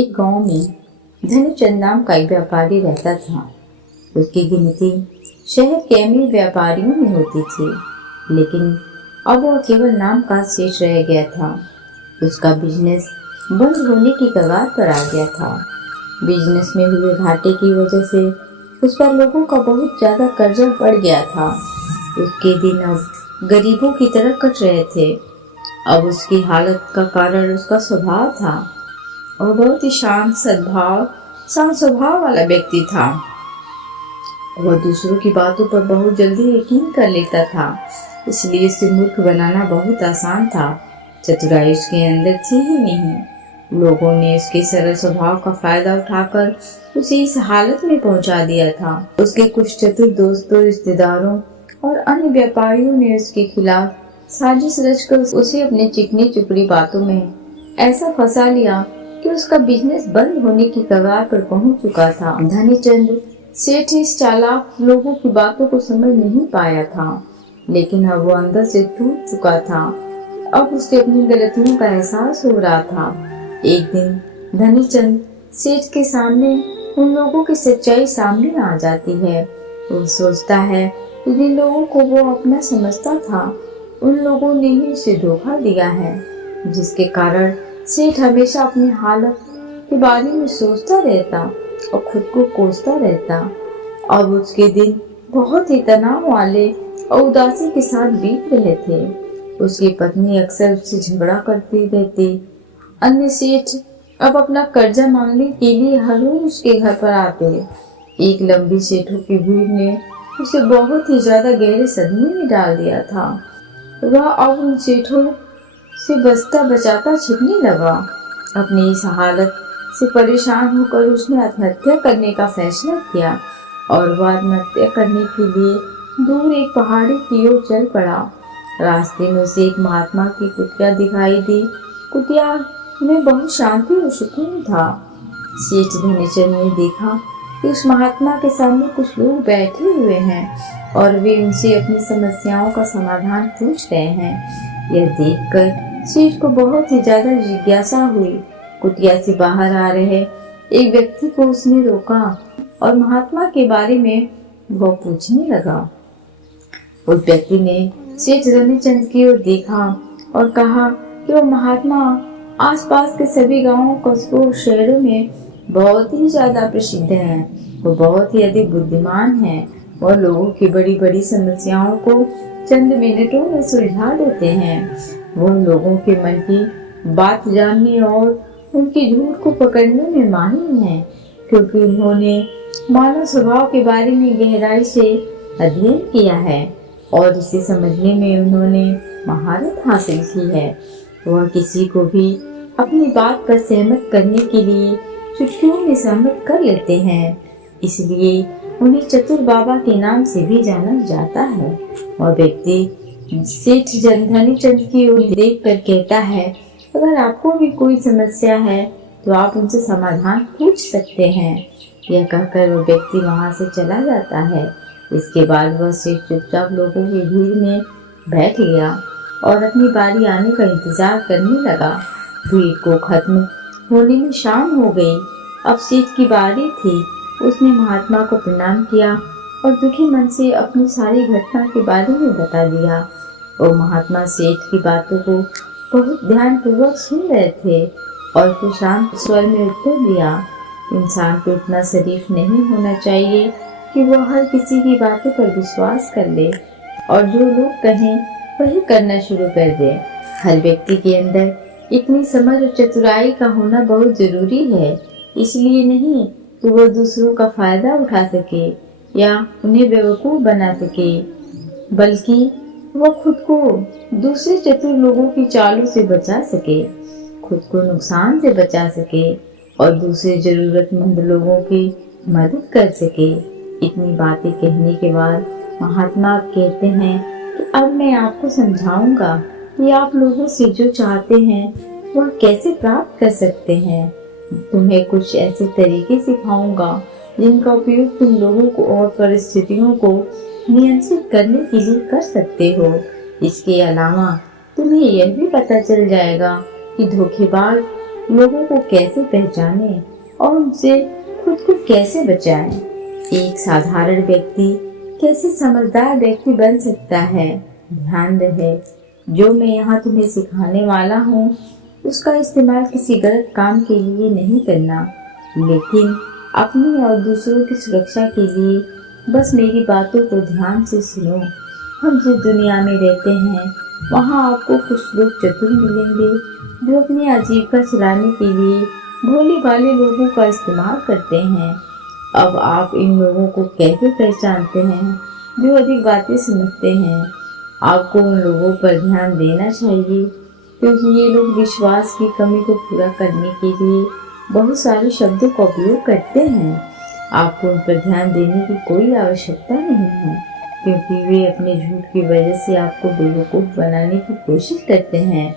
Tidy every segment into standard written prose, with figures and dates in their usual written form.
एक गांव में धनीचंद नाम का एक व्यापारी रहता था। उसकी गिनती शहर के अमीर व्यापारियों में होती थी, लेकिन अब वह केवल नाम का शेष रह गया था। उसका बिजनेस बंद होने की कगार पर आ गया था। बिजनेस में हुए घाटे की वजह से उस पर लोगों का बहुत ज्यादा कर्जा पड़ गया था। उसके दिन अब गरीबों की तरह कट रहे थे। अब उसकी हालत का कारण उसका स्वभाव था। वह बहुत ही शांत स्वभाव वाला व्यक्ति था। वह दूसरों की बातों पर बहुत जल्दी यकीन कर लेता था, इसलिए उसे मूर्ख बनाना बहुत आसान था। चतुराई उसके अंदर थी ही नहीं। लोगों ने उसके सरल स्वभाव का फायदा उठाकर उसे इस हालत में पहुंचा दिया था। उसके कुछ चतुर दोस्तों, रिश्तेदारों और अन्य व्यापारियों ने उसके खिलाफ साजिश रचकर उसे अपने चिकनी चुपड़ी बातों में ऐसा फंसा लिया कि उसका बिजनेस बंद होने की कगार पर पहुंच चुका था। धनीचंद सेठ इस चालाक लोगों की बातों को समझ नहीं पाया था, लेकिन अब वो अंदर से टूट चुका था। अब उसे अपनी गलतियों का एहसास हो रहा था। एक दिन धनीचंद सेठ के सामने उन लोगों की सच्चाई सामने आ जाती है। वो सोचता है कि जिन लोगों को वो अपना समझता था, उन लोगों ने ही उसे धोखा दिया है, जिसके कारण सेठ हमेशा अपनी हालत के बारे में सोचता रहता और खुद को कोसता रहता। अब उसके दिन बहुत ही तनाव वाले और उदासी के साथ बीत रहे थे। उसकी पत्नी अक्सर उससे झगड़ा करती रहती। अन्य सेठ अब अपना कर्जा मांगने के लिए हर रोज उसके घर पर आते। एक लंबी सेठों की भीड़ ने उसे बहुत ही ज्यादा गहरे सदमे में डाल दिया था। वह अब उन सेठों से बचता बचाता छिपने लगा। अपनी इस हालत से परेशान होकर उसने आत्महत्या करने का फैसला किया और वह आत्महत्या करने के लिए दूर एक पहाड़ी की ओर चल पड़ा। रास्ते में उसे एक महात्मा की कुटिया दिखाई दी। कुटिया में बहुत शांति और सुकून था। सेठ धनीचंद ने देखा कि उस महात्मा के सामने कुछ लोग बैठे हुए हैं और वे उनसे अपनी समस्याओं का समाधान पूछ रहे हैं। यह देखकर सेठ को बहुत ही ज्यादा जिज्ञासा हुई। कुटिया से बाहर आ रहे एक व्यक्ति को उसने रोका और महात्मा के बारे में वह पूछने लगा। उस व्यक्ति ने सेठ धनीचंद की ओर देखा और कहा कि वह महात्मा आसपास के सभी गांवों, कस्बों और शहरों में बहुत ही ज्यादा प्रसिद्ध है। वो बहुत ही अधिक बुद्धिमान है। वह लोगों की बड़ी बड़ी समस्याओं को चंद मिनटों में सुलझा देते हैं। वो लोगों के मन की बात जानने और उनकी झूठ को पकड़ने में माहिर हैं, क्योंकि उन्होंने मानव स्वभाव के बारे में गहराई से अध्ययन किया है और इसे समझने में उन्होंने महारत हासिल की है। वह किसी को भी अपनी बात पर सहमत करने के लिए चुटकियों में सहमत कर लेते हैं, इसलिए उन्हें चतुर बाबा के नाम से भी जाना जाता है। और व्यक्ति सेठ धनीचंद की ओर देख कर कहता है, अगर आपको भी कोई समस्या है तो आप उनसे समाधान पूछ सकते हैं। यह कहकर वो व्यक्ति वहां से चला जाता है। इसके बाद वह सेठ चुपचाप लोगों की भीड़ में बैठ गया और अपनी बारी आने का इंतजार करने लगा। भीड़ को खत्म होने में शाम हो गई। अब सेठ की बारी थी। उसने महात्मा को प्रणाम किया और दुखी मन से अपनी सारी घटना के बारे में बता दिया। और महात्मा सेठ की बातों को बहुत ध्यानपूर्वक सुन रहे थे और फिर शांत स्वर में उत्तर दिया, इंसान को इतना शरीफ नहीं होना चाहिए कि वह हर किसी की बातों पर विश्वास कर ले और जो लोग कहें वही करना शुरू कर दे। हर व्यक्ति के अंदर इतनी समझ और चतुराई का होना बहुत जरूरी है, इसलिए नहीं कि वो दूसरों का फायदा उठा सके या उन्हें बेवकूफ बना सके, बल्कि वह खुद को दूसरे चतुर लोगों की चालों से बचा सके, खुद को नुकसान से बचा सके और दूसरे जरूरतमंद लोगों की मदद कर सके। इतनी बातें कहने के बाद महात्मा कहते हैं कि अब मैं आपको समझाऊंगा कि आप लोगों से जो चाहते हैं वह कैसे प्राप्त कर सकते हैं। तुम्हें कुछ ऐसे तरीके सिखाऊंगा जिनका उपयोग तुम लोगों को और परिस्थितियों को नियंत्रित करने के लिए कर सकते हो। इसके अलावा तुम्हें यह भी पता चल जाएगा कि धोखेबाज लोगों को कैसे पहचाने और उनसे खुद को कैसे बचाएं। एक साधारण व्यक्ति कैसे समझदार व्यक्ति बन सकता है। ध्यान रहे, जो मैं यहाँ तुम्हें सिखाने वाला हूँ उसका इस्तेमाल किसी गलत काम के लिए नहीं करना, लेकिन अपनी और दूसरों की सुरक्षा के लिए। बस मेरी बातों को ध्यान से सुनो। हम जिस दुनिया में रहते हैं वहाँ आपको कुछ लोग चतुर मिलेंगे जो अपनी आजीविका चलाने के लिए भोले भाले लोगों का इस्तेमाल करते हैं। अब आप इन लोगों को कैसे पहचानते हैं जो अधिक बातें समझते हैं। आपको उन लोगों पर ध्यान देना चाहिए क्योंकि ये लोग विश्वास की कमी को पूरा करने के लिए बहुत सारे शब्दों का उपयोग करते हैं। आपको उन पर ध्यान देने की कोई आवश्यकता नहीं है क्योंकि वे अपने झूठ की वजह से आपको बेवकूफ़ बनाने की कोशिश करते हैं।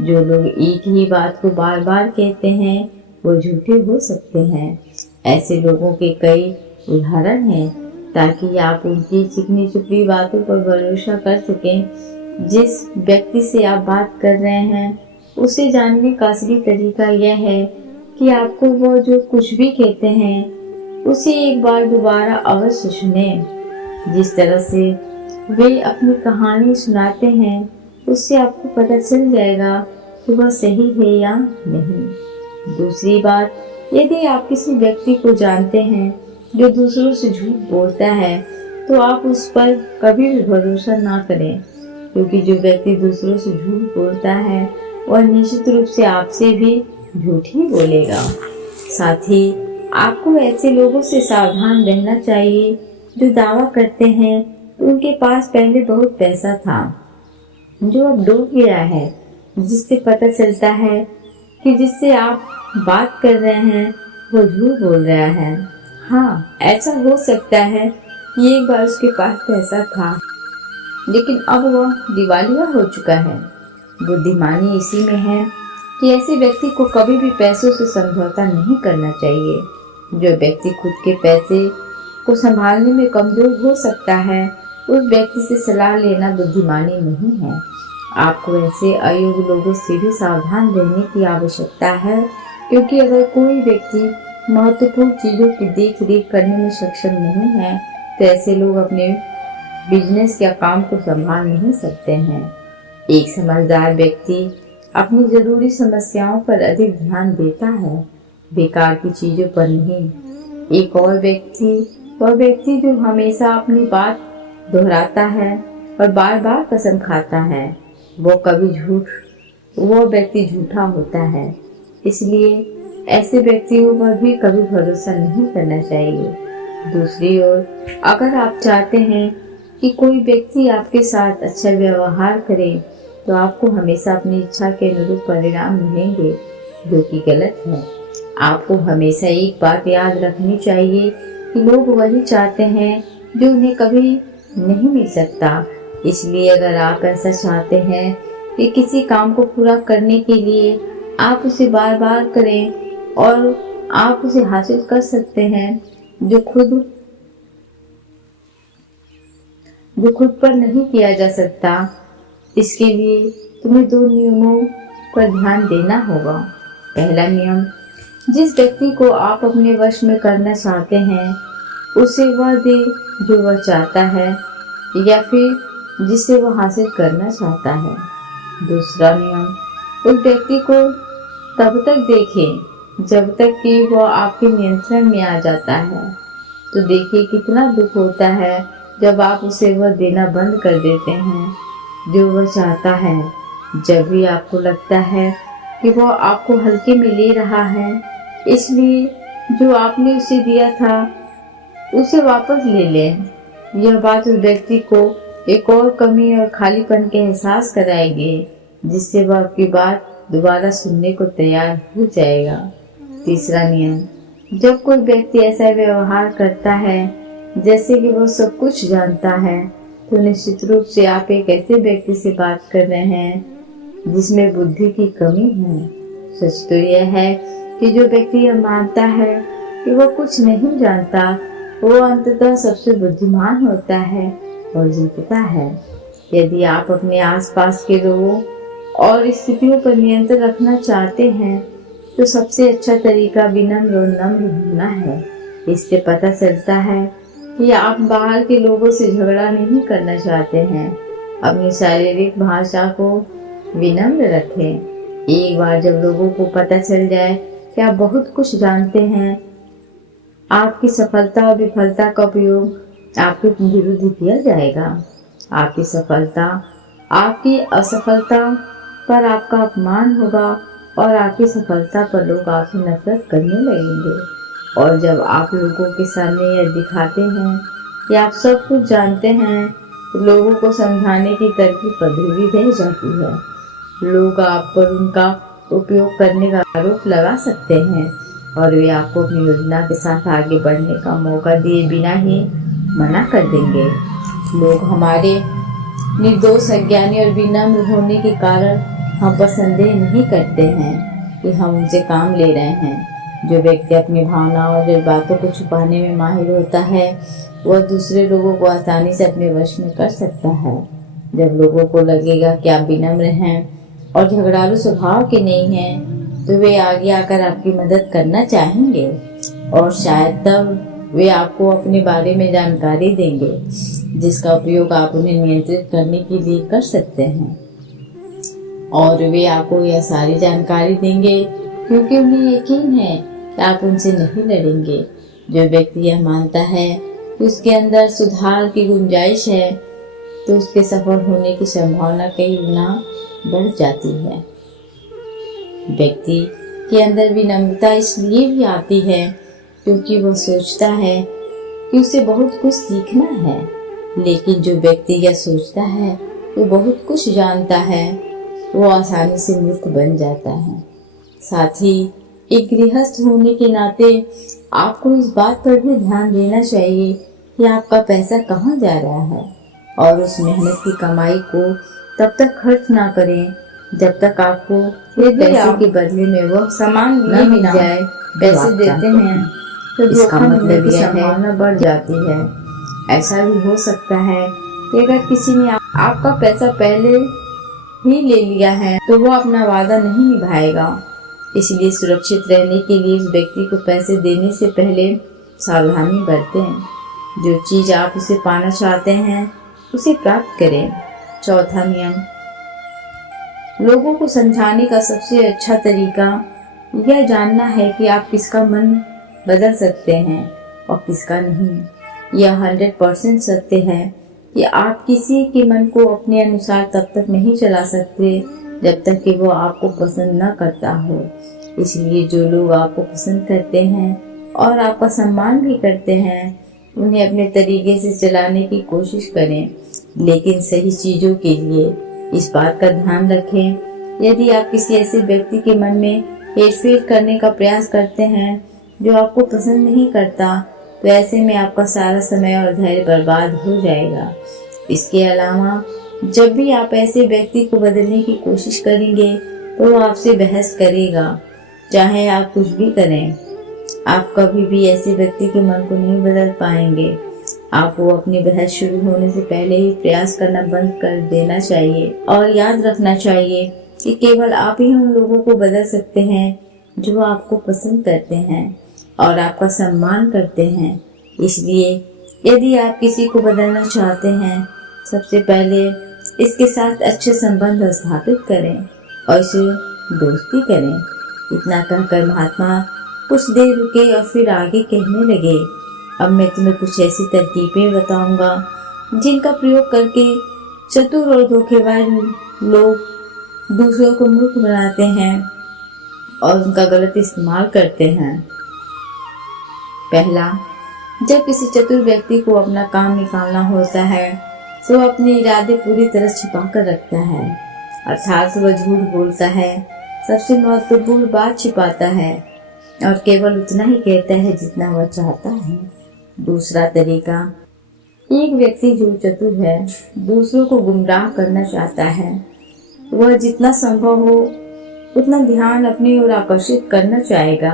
जो लोग एक ही बात को बार बार कहते हैं वो झूठे हो सकते हैं। ऐसे लोगों के कई उदाहरण हैं ताकि आप उनकी चिकनी चुपड़ी बातों पर भरोसा कर सकें। जिस व्यक्ति से आप बात कर रहे हैं उसे जानने का असली तरीका यह है कि आपको वो जो कुछ भी कहते हैं उसे एक बार दोबारा अवश्य सुनें। जिस तरह से वे अपनी कहानी सुनाते हैं उससे आपको पता चल जाएगा कि वह सही है या नहीं। दूसरी बात, यदि आप किसी व्यक्ति को जानते हैं जो दूसरों से झूठ बोलता है तो आप उस पर कभी भी भरोसा ना करें क्योंकि जो व्यक्ति दूसरों से झूठ बोलता है वह निश्चित रूप से आपसे भी झूठ ही बोलेगा। साथ ही आपको ऐसे लोगों से सावधान रहना चाहिए जो दावा करते हैं कि उनके पास पहले बहुत पैसा था जो अब डूब गया है, जिससे पता चलता है कि जिससे आप बात कर रहे हैं वो झूठ बोल रहा है। हाँ, ऐसा हो सकता है कि एक बार उसके पास पैसा था लेकिन अब वह दिवालिया हो चुका है। बुद्धिमानी इसी में है कि ऐसे व्यक्ति को कभी भी पैसों से समझौता नहीं करना चाहिए। जो व्यक्ति खुद के पैसे को संभालने में कमजोर हो सकता है उस व्यक्ति से सलाह लेना बुद्धिमानी नहीं है। आपको ऐसे अयोग्य लोगों से भी सावधान रहने की आवश्यकता है क्योंकि अगर कोई व्यक्ति महत्वपूर्ण चीजों की देख रेख करने में सक्षम नहीं है तो ऐसे लोग अपने बिजनेस या काम को संभाल नहीं सकते हैं। एक समझदार व्यक्ति अपनी जरूरी समस्याओं पर अधिक ध्यान देता है, बेकार की चीजों पर नहीं। एक और व्यक्ति वह व्यक्ति जो हमेशा अपनी बात दोहराता है और बार बार कसम खाता है वो व्यक्ति झूठा होता है। इसलिए ऐसे व्यक्तियों पर भी कभी भरोसा नहीं करना चाहिए। दूसरी ओर, अगर आप चाहते हैं कि कोई व्यक्ति आपके साथ अच्छा व्यवहार करे तो आपको हमेशा अपनी इच्छा के अनुरूप परिणाम मिलेंगे, जो कि गलत है। आपको हमेशा एक बात याद रखनी चाहिए कि लोग वही चाहते हैं जो उन्हें कभी नहीं मिल सकता। इसलिए अगर आप ऐसा चाहते हैं कि किसी काम को पूरा करने के लिए आप उसे बार बार करें और आप उसे हासिल कर सकते हैं जो खुद पर नहीं किया जा सकता। इसके लिए तुम्हें 2 नियमों पर ध्यान देना होगा। पहला नियम, जिस व्यक्ति को आप अपने वश में करना चाहते हैं उसे वह दे जो वह चाहता है या फिर जिसे वह हासिल करना चाहता है। दूसरा नियम, उस व्यक्ति को तब तक देखें जब तक कि वह आपके नियंत्रण में आ जाता है। तो देखिए कितना दुख होता है जब आप उसे वह देना बंद कर देते हैं जो वह चाहता है। जब भी आपको लगता है कि वह आपको हल्के में ले रहा है, इसलिए जो आपने उसे दिया था उसे वापस ले लें। यह बात उस व्यक्ति को एक और कमी और खालीपन के एहसास कराएगी, जिससे वह आपकी बात दोबारा सुनने को तैयार हो जाएगा। तीसरा नियम, जब कोई व्यक्ति ऐसा व्यवहार करता है जैसे कि वह सब कुछ जानता है, तो निश्चित रूप से आप एक ऐसे व्यक्ति से बात कर रहे हैं जिसमें बुद्धि की कमी है। सच तो यह है कि जो व्यक्ति यह मानता है कि वह कुछ नहीं जानता, वो अंततः सबसे बुद्धिमान होता है और जीतता है। यदि आप अपने आसपास के लोगों और स्थितियों पर नियंत्रण रखना चाहते हैं तो सबसे अच्छा तरीका विनम्र और नम्र होना है। इससे पता चलता है कि आप बाहर के लोगों से झगड़ा नहीं करना चाहते हैं। अपनी शारीरिक भाषा को विनम्र रखें। एक बार जब लोगों को पता चल जाए कि आप बहुत कुछ जानते हैं, आपकी सफलता और विफलता का उपयोग आपके विरुद्ध किया जाएगा। आपकी सफलता, आपकी असफलता पर आपका अपमान होगा और आपकी सफलता पर लोग आपसे नफरत करने लगेंगे। और जब आप लोगों के सामने यह दिखाते हैं कि आप सब कुछ जानते हैं, तो लोगों को समझाने की तरकीब अधूरी रह जाती है। लोग आप पर उनका उपयोग करने का आरोप लगा सकते हैं और वे आपको अपनी योजना के साथ आगे बढ़ने का मौका दिए बिना ही मना कर देंगे। लोग हमारे निर्दोष, अज्ञानी और विनम्र होने के कारण हम पर संदेह नहीं करते हैं कि हम उनसे काम ले रहे हैं। जो व्यक्ति अपनी भावनाओं और जज्बातों को छुपाने में माहिर होता है, वह दूसरे लोगों को आसानी से अपने वश में कर सकता है। जब लोगों को लगेगा कि आप विनम्र हैं और झगड़ालू स्वभाव के नहीं हैं, तो वे आगे आकर आपकी मदद करना चाहेंगे और शायद तब वे आपको अपने बारे में जानकारी देंगे, जिसका उपयोग आप उन्हें नियंत्रित करने के लिए कर सकते हैं। और वे आपको यह सारी जानकारी देंगे क्योंकि उन्हें यकीन है कि आप उनसे नहीं लड़ेंगे। जो व्यक्ति यह मानता है कि उसके अंदर सुधार की गुंजाइश है, तो उसके सफल होने की संभावना कई गुना बढ़ जाती है। व्यक्ति के अंदर विनम्रता इसलिए भी आती है क्योंकि वह सोचता है कि उसे बहुत कुछ सीखना है। लेकिन जो व्यक्ति यह सोचता है वो बहुत कुछ जानता है, वो आसानी से मूर्ख बन जाता है। साथ ही एक गृहस्थ होने के नाते आपको इस बात पर भी ध्यान देना चाहिए कि आपका पैसा कहाँ जा रहा है और उस मेहनत की कमाई को तब तक खर्च ना करें जब तक आपको पैसे के बदले में वह सामान न मिल जाए। पैसे देते हैं तो धोखा मिलने की संभावना बढ़ जाती है। ऐसा भी हो सकता है कि अगर किसी ने आपका पैसा पहले ही ले लिया है तो वो अपना वादा नहीं निभाएगा। इसलिए सुरक्षित रहने के लिए उस व्यक्ति को पैसे देने से पहले सावधानी बरतें। जो चीज आप उसे पाना चाहते हैं उसे प्राप्त करें। चौथा नियम, लोगों को समझाने का सबसे अच्छा तरीका यह जानना है कि आप किसका मन बदल सकते हैं और किसका नहीं। यह 100% सत्य है कि आप किसी के मन को अपने अनुसार तब तक नहीं चला सकते जब तक कि वो आपको पसंद न करता हो। इसलिए जो लोग आपको पसंद करते हैं और आपका सम्मान भी करते हैं, उन्हें अपने तरीके से चलाने की कोशिश करें, लेकिन सही चीजों के लिए। इस बात का ध्यान रखें, यदि आप किसी ऐसे व्यक्ति के मन में हेरफेर करने का प्रयास करते हैं जो आपको पसंद नहीं करता, तो ऐसे में आपका सारा समय और धैर्य बर्बाद हो जाएगा। इसके अलावा जब भी आप ऐसे व्यक्ति को बदलने की कोशिश करेंगे तो वो आपसे बहस करेगा, चाहे आप कुछ भी करें। आप कभी भी ऐसे व्यक्ति के मन को नहीं बदल पाएंगे। आपको अपनी बहस शुरू होने से पहले ही प्रयास करना बंद कर देना चाहिए और याद रखना चाहिए कि केवल आप ही उन लोगों को बदल सकते हैं जो आपको पसंद करते हैं और आपका सम्मान करते हैं। इसलिए यदि आप किसी को बदलना चाहते हैं, सबसे पहले इसके साथ अच्छे संबंध स्थापित करें और इसे दोस्ती करें। इतना कहकर महात्मा कुछ देर रुके और फिर आगे कहने लगे, अब मैं तुम्हें कुछ ऐसी तरकीबें बताऊंगा जिनका प्रयोग करके चतुर और धोखेबाज लोग दूसरों को मूर्ख बनाते हैं और उनका गलत इस्तेमाल करते हैं। पहला, जब किसी चतुर व्यक्ति को अपना काम निकालना होता है तो वह अपने इरादे पूरी तरह छिपा कर रखता है, अर्थात वह झूठ बोलता है, सबसे महत्वपूर्ण बात छिपाता है और केवल उतना ही कहता है जितना वह चाहता है। दूसरा तरीका, एक व्यक्ति जो चतुर है दूसरों को गुमराह करना चाहता है, वह जितना संभव हो उतना ध्यान अपनी ओर आकर्षित करना चाहेगा,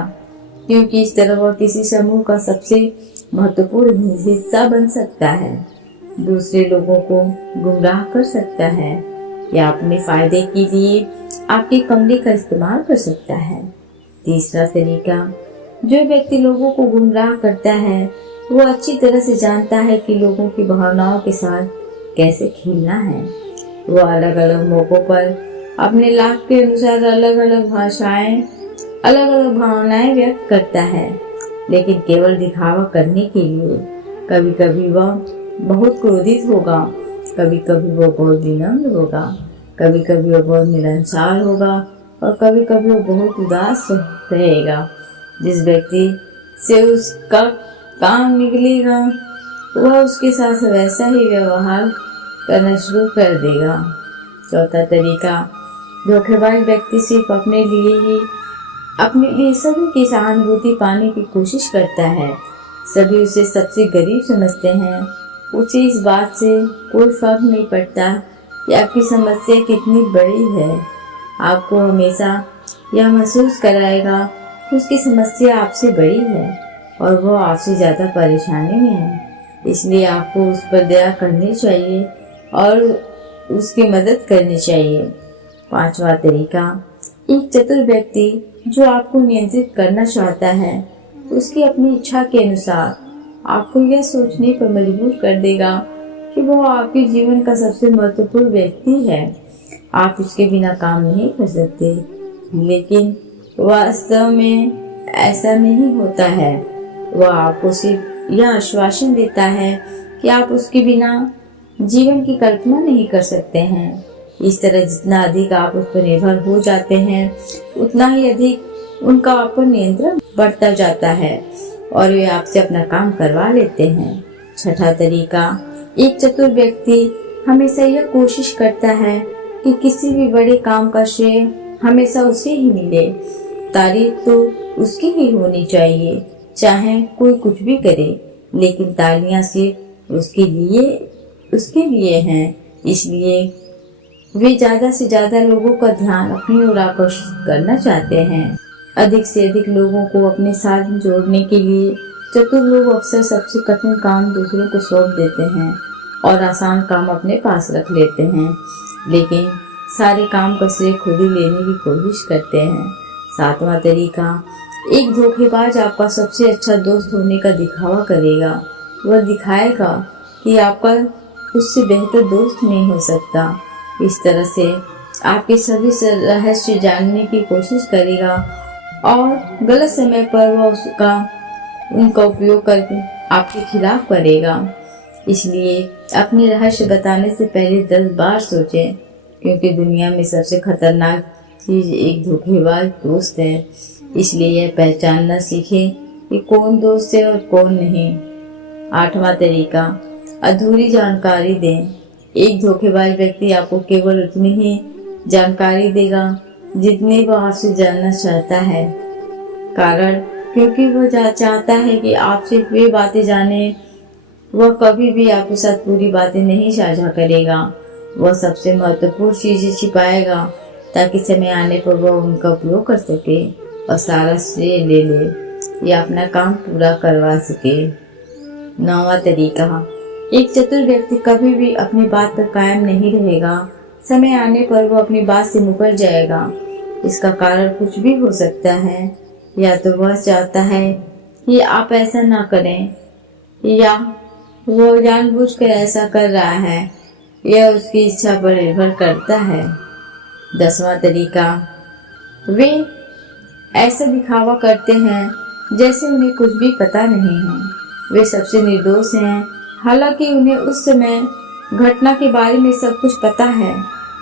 क्योंकि इस तरह वह किसी समूह का सबसे महत्वपूर्ण हिस्सा बन सकता है, दूसरे लोगों को गुमराह कर सकता है या अपने फायदे के लिए आपके कमरे का इस्तेमाल कर सकता है। तीसरा तरीका, जो व्यक्ति लोगों को गुमराह करता है वो अच्छी तरह से जानता है कि लोगों की भावनाओं के साथ कैसे खेलना है। वो अलग अलग मौकों पर अपने लाभ के अनुसार अलग अलग भाषाएं, अलग अलग भावनाएं व्यक्त करता है, लेकिन केवल दिखावा करने के लिए। कभी कभी वह बहुत क्रोधित होगा, कभी कभी वो बहुत विनम्र होगा, कभी कभी वो बहुत मिलनसार होगा और कभी कभी वो बहुत उदास रहेगा। जिस व्यक्ति से उसका काम निकलेगा वह उसके साथ वैसा ही व्यवहार करना शुरू कर देगा। चौथा तरीका, धोखेबाज व्यक्ति सिर्फ अपने लिए सभी की सहानुभूति पाने की कोशिश करता है। सभी उसे सबसे गरीब समझते हैं। उसे इस बात से कोई फर्क नहीं पड़ता कि आपकी समस्या कितनी बड़ी है। आपको हमेशा यह महसूस कराएगा कि उसकी समस्या आपसे बड़ी है और वो आपसे ज़्यादा परेशानी में है। इसलिए आपको उस पर दया करनी चाहिए और उसकी मदद करनी चाहिए। पांचवा तरीका, एक चतुर व्यक्ति जो आपको नियंत्रित करना चाहता है उसकी अपनी इच्छा के अनुसार आपको यह सोचने पर मजबूर कर देगा कि वो आपके जीवन का सबसे महत्वपूर्ण व्यक्ति है। आप उसके बिना काम नहीं कर सकते, लेकिन वास्तव में ऐसा नहीं होता है। वह आपको सिर्फ यह आश्वासन देता है कि आप उसके बिना जीवन की कल्पना नहीं कर सकते हैं। इस तरह जितना अधिक आप उस पर निर्भर हो जाते हैं उतना ही अधिक उनका आप पर नियंत्रण बढ़ता जाता है और वे आपसे अपना काम करवा लेते हैं। छठा तरीका, एक चतुर व्यक्ति हमेशा यह कोशिश करता है कि किसी भी बड़े काम का श्रेय हमेशा उसे ही मिले। तारीफ तो उसकी ही होनी चाहिए, चाहे कोई कुछ भी करे, लेकिन तालियां सिर्फ उसके लिए हैं। इसलिए वे ज्यादा से ज्यादा लोगों का ध्यान अपनी ओर आकर्षित करना चाहते हैं। अधिक से अधिक लोगों को अपने साथ जोड़ने के लिए चतुर लोग अक्सर सबसे कठिन काम दूसरों को सौंप देते हैं और आसान काम अपने पास रख लेते हैं, लेकिन सारे काम का श्रेय खुद ही लेने की कोशिश करते हैं। सातवां तरीका, एक धोखेबाज आपका सबसे अच्छा दोस्त होने का दिखावा करेगा। वह दिखाएगा कि आपका उससे बेहतर दोस्त नहीं हो सकता। इस तरह से आपके सभी रहस्य जानने की कोशिश करेगा और गलत समय पर वह उनका उपयोग करके आपके खिलाफ करेगा। इसलिए अपने रहस्य बताने से पहले 10 बार सोचें, क्योंकि दुनिया में सबसे खतरनाक चीज एक धोखेबाज दोस्त है। इसलिए यह पहचानना सीखें कि कौन दोस्त है और कौन नहीं। आठवां तरीका, अधूरी जानकारी दें। एक धोखेबाज व्यक्ति आपको केवल उतनी ही जानकारी देगा जितनी वह आपसे जानना चाहता है। कारण क्योंकि वह चाहता है कि आप सिर्फ वे बातें जाने। वह कभी भी आपके साथ पूरी बातें नहीं साझा करेगा। वह सबसे महत्वपूर्ण चीजें छिपाएगा ताकि समय आने पर वह उनका उपयोग कर सके और सारा श्रेय ले ले या अपना काम पूरा करवा सके। 9वां तरीका, एक चतुर व्यक्ति कभी भी अपनी बात पर कायम नहीं रहेगा। समय आने पर वह अपनी बात से मुकर जाएगा। इसका कारण कुछ भी हो सकता है। या तो वह चाहता है कि आप ऐसा ना करें, या वो जानबूझकर ऐसा कर रहा है। यह उसकी इच्छा पर निर्भर करता है। 10वां तरीका, वे ऐसा दिखावा करते हैं जैसे उन्हें कुछ भी पता नहीं है। वे सबसे निर्दोष हैं, हालांकि उन्हें उस समय घटना के बारे में सब कुछ पता है,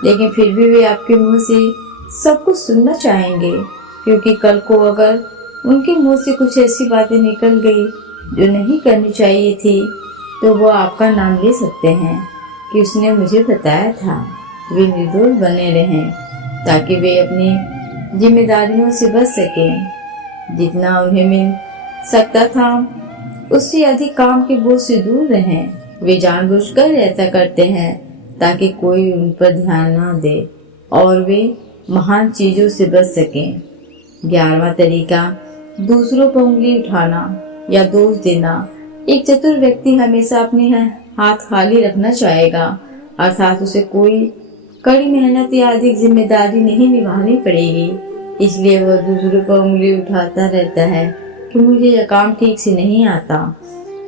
लेकिन फिर भी वे आपके मुंह से सब कुछ सुनना चाहेंगे, क्योंकि कल को अगर उनके मुंह से कुछ ऐसी बातें निकल गई जो नहीं करनी चाहिए थी तो वो आपका नाम ले सकते हैं कि उसने मुझे बताया था। वे निर्दोष बने रहें ताकि वे अपनी जिम्मेदारियों से बच सकें। जितना उन्हें मिल सकता था उससे अधिक काम के बोझ से दूर रहें। वे जानबूझकर ऐसा करते हैं ताकि कोई उन पर ध्यान ना दे और वे महान चीजों से बच सकें। 11वां तरीका, दूसरों पर उंगली उठाना या दोष देना। एक चतुर व्यक्ति हमेशा अपने हाथ खाली रखना चाहेगा, अर्थात उसे कोई कड़ी मेहनत या अधिक जिम्मेदारी नहीं निभानी पड़ेगी। इसलिए वह दूसरों पर उंगली उठाता रहता है कि मुझे यह काम ठीक से नहीं आता।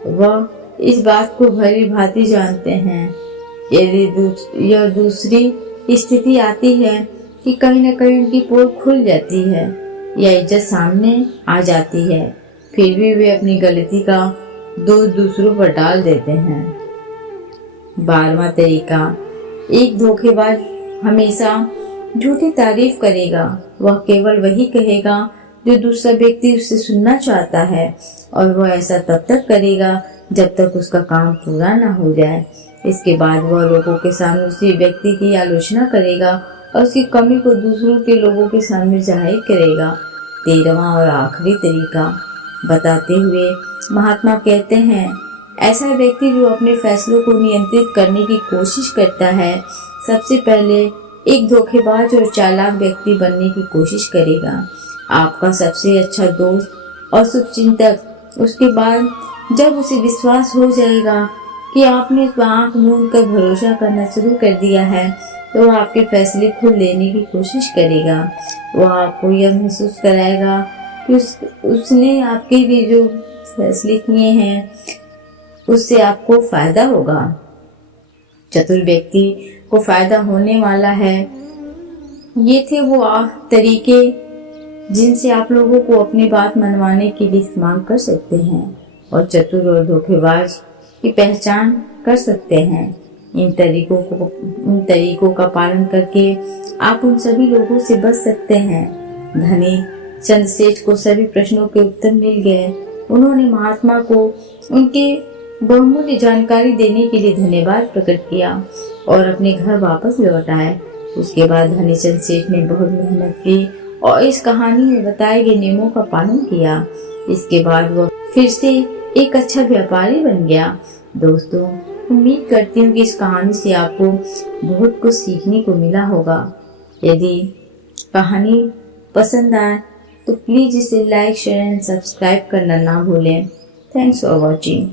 वह इस बात को भली भांति जानते हैं। यदि यह दूसरी स्थिति आती है कि कहीं न कहीं उनकी पोल खुल जाती है या इज्जत सामने आ जाती है, फिर भी वे अपनी गलती का दोष दूसरों पर डाल देते हैं। 12वां तरीका, एक धोखेबाज हमेशा झूठी तारीफ करेगा। वह केवल वही कहेगा जो दूसरा व्यक्ति उससे सुनना चाहता है, और वह ऐसा तब तक करेगा जब तक उसका काम पूरा न हो जाए। इसके बाद वह लोगों के सामने उसी व्यक्ति की आलोचना करेगा और उसकी कमी को दूसरों के लोगों के सामने जाहिर करेगा। 13वां और आखिरी तरीका बताते हुए महात्मा कहते हैं, ऐसा व्यक्ति जो अपने फैसलों को नियंत्रित करने की कोशिश करता है, सबसे पहले एक धोखेबाज और चालाक व्यक्ति बनने की कोशिश करेगा। आपका सबसे अच्छा दोस्त और शुभचिंतक उसके बाद जब उसे विश्वास हो जाएगा कि आपने उस पर आंख मूंद कर भरोसा करना शुरू कर दिया है, तो वह आपके फैसले खुद लेने की कोशिश करेगा। वह आपको यह महसूस कराएगा कि उसने आपके लिए जो फैसले किए हैं उससे आपको फायदा होगा। चतुर व्यक्ति को फायदा होने वाला है। ये थे वो तरीके जिनसे आप लोगों को अपनी बात मनवाने के लिए इस्तेमाल कर सकते हैं और चतुर और धोखेबाज की पहचान कर सकते हैं। इन तरीकों का पालन करके आप उन सभी लोगों से बच सकते हैं। धनी चंद्रसेठ को सभी प्रश्नों के उत्तर मिल गए। उन्होंने महात्मा को उनके बहुमूल्य जानकारी देने के लिए धन्यवाद प्रकट किया और अपने घर वापस लौट आए। उसके बाद धनी चंद्रसेठ ने बहुत मेहनत की और इस कहानी में बताए गए नियमों का पालन किया। इसके बाद वह फिर से एक अच्छा व्यापारी बन गया। दोस्तों, उम्मीद करती हूँ कि इस कहानी से आपको बहुत कुछ सीखने को मिला होगा। यदि कहानी पसंद आए तो प्लीज इसे लाइक, शेयर एंड सब्सक्राइब करना ना भूलें। Thanks for watching.